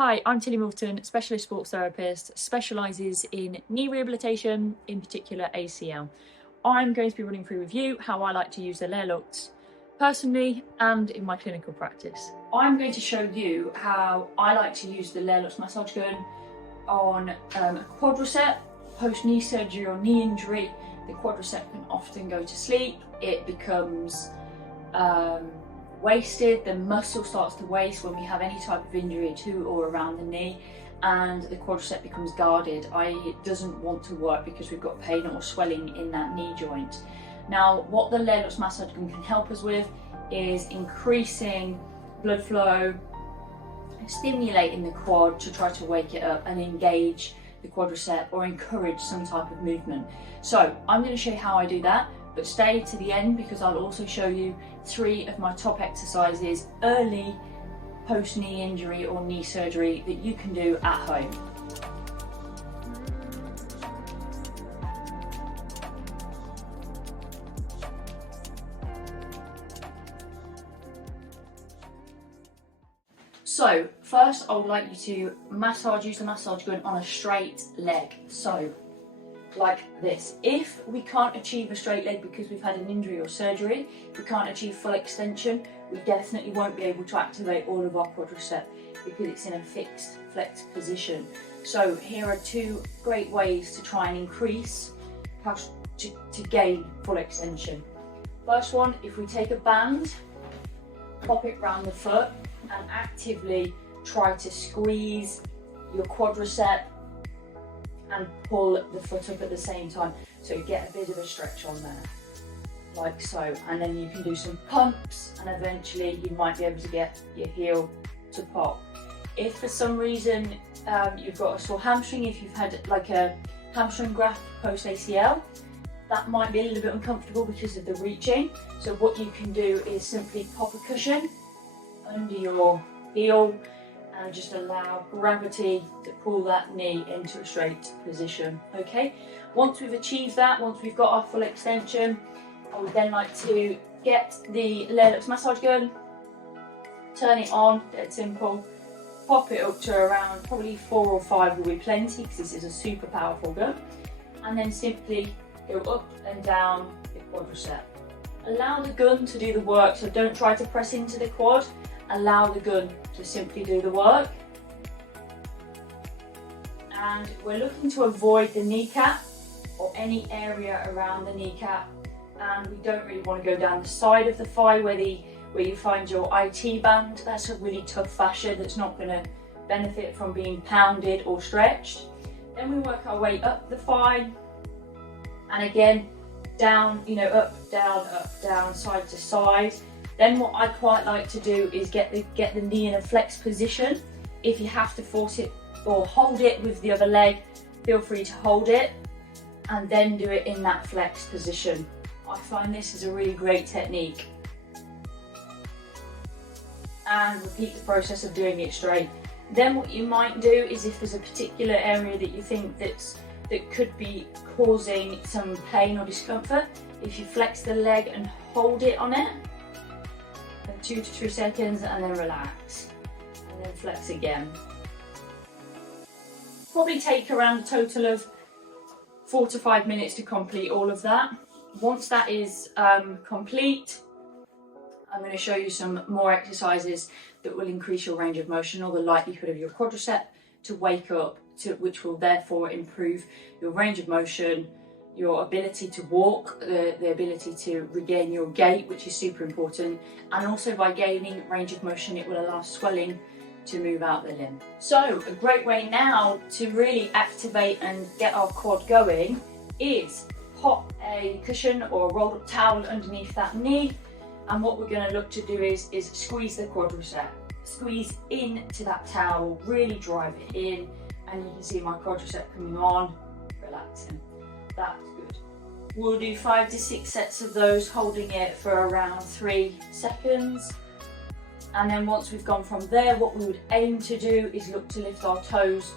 Hi, I'm Tilly Milverton, specialist sports therapist, specialises in knee rehabilitation, in particular ACL. I'm going to be running through with you how I like to use the Lairlux personally and in my clinical practice. I'm going to show you how I like to use the Lairlux massage gun on a quadricep. Post knee surgery or knee injury, the quadricep can often go to sleep. It becomes wasted, the muscle starts to waste when we have any type of injury to or around the knee, and the quadricep becomes guarded, i.e. it doesn't want to work because we've got pain or swelling in that knee joint. Now, what the Lairlux massage gun can help us with is increasing blood flow, stimulating the quad to try to wake it up and engage the quadricep or encourage some type of movement. So I'm going to show you how I do that, but stay to the end because I'll also show you 3 of my top exercises early post knee injury or knee surgery that you can do at home. So first I would like you to use the massage gun on a straight leg. So like this. If we can't achieve a straight leg because we've had an injury or surgery, we can't achieve full extension, we definitely won't be able to activate all of our quadricep because it's in a fixed, flexed position. So here are 2 great ways to try and increase to gain full extension. First one, if we take a band, pop it round the foot and actively try to squeeze your quadricep and pull the foot up at the same time, so you get a bit of a stretch on there, like so. And then you can do some pumps and eventually you might be able to get your heel to pop. If for some reason you've got a sore hamstring, if you've had like a hamstring graft post ACL, that might be a little bit uncomfortable because of the reaching. So what you can do is simply pop a cushion under your heel and just allow gravity to pull that knee into a straight position, okay? Once we've achieved that, once we've got our full extension, I would then like to get the Lairlux massage gun, turn it on, dead simple, pop it up to around probably 4 or 5 will be plenty because this is a super powerful gun, and then simply go up and down the quadricep. Allow the gun to do the work, so don't try to press into the quad, allow the gun to simply do the work. And we're looking to avoid the kneecap or any area around the kneecap, and we don't really want to go down the side of the thigh where you find your IT band. That's a really tough fascia that's not going to benefit from being pounded or stretched. Then we work our way up the thigh, and again down, up, down, side to side. Then what I quite like to do is get the knee in a flexed position. If you have to force it or hold it with the other leg, feel free to hold it and then do it in that flexed position. I find this is a really great technique. And repeat the process of doing it straight. Then what you might do is, if there's a particular area that you think that could be causing some pain or discomfort, if you flex the leg and hold it on it, 2 to 3 seconds, and then relax, and then flex again. Probably take around a total of 4 to 5 minutes to complete all of that. Once that is complete, I'm going to show you some more exercises that will increase your range of motion or the likelihood of your quadricep to wake up, which will therefore improve your range of motion, your ability to walk, the ability to regain your gait, which is super important, and also by gaining range of motion it will allow swelling to move out the limb. So a great way now to really activate and get our quad going is pop a cushion or a rolled up towel underneath that knee, and what we're going to look to do is squeeze the quadricep. Squeeze into that towel, really drive it in, and you can see my quadricep coming on, relaxing. That's good. We'll do 5 to 6 sets of those, holding it for around 3 seconds. And then once we've gone from there, what we would aim to do is look to lift our toes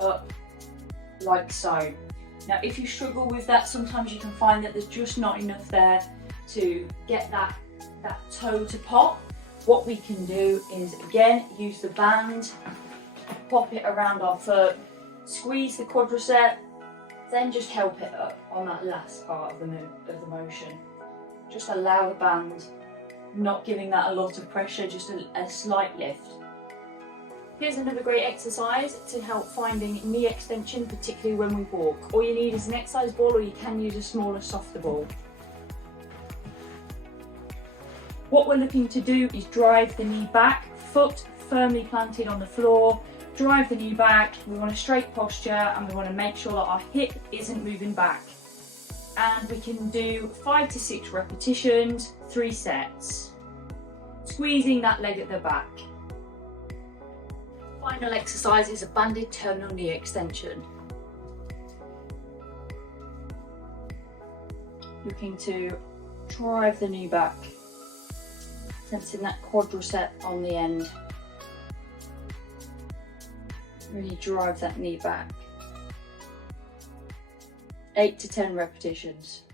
up like so. Now, if you struggle with that, sometimes you can find that there's just not enough there to get that toe to pop. What we can do is, again, use the band pop it around our foot, squeeze the quadricep, then just help it up on that last part of the motion. Just allow the band, not giving that a lot of pressure, just a slight lift. Here's another great exercise to help finding knee extension, particularly when we walk. All you need is an exercise ball, or you can use a smaller, softer ball. What we're looking to do is drive the knee back, foot firmly planted on the floor, drive the knee back. We want a straight posture and we want to make sure that our hip isn't moving back. And we can do 5 to 6 repetitions, 3 sets. Squeezing that leg at the back. Final exercise is a banded terminal knee extension. Looking to drive the knee back, sensing that quadricep on the end. Really drive that knee back. 8 to 10 repetitions.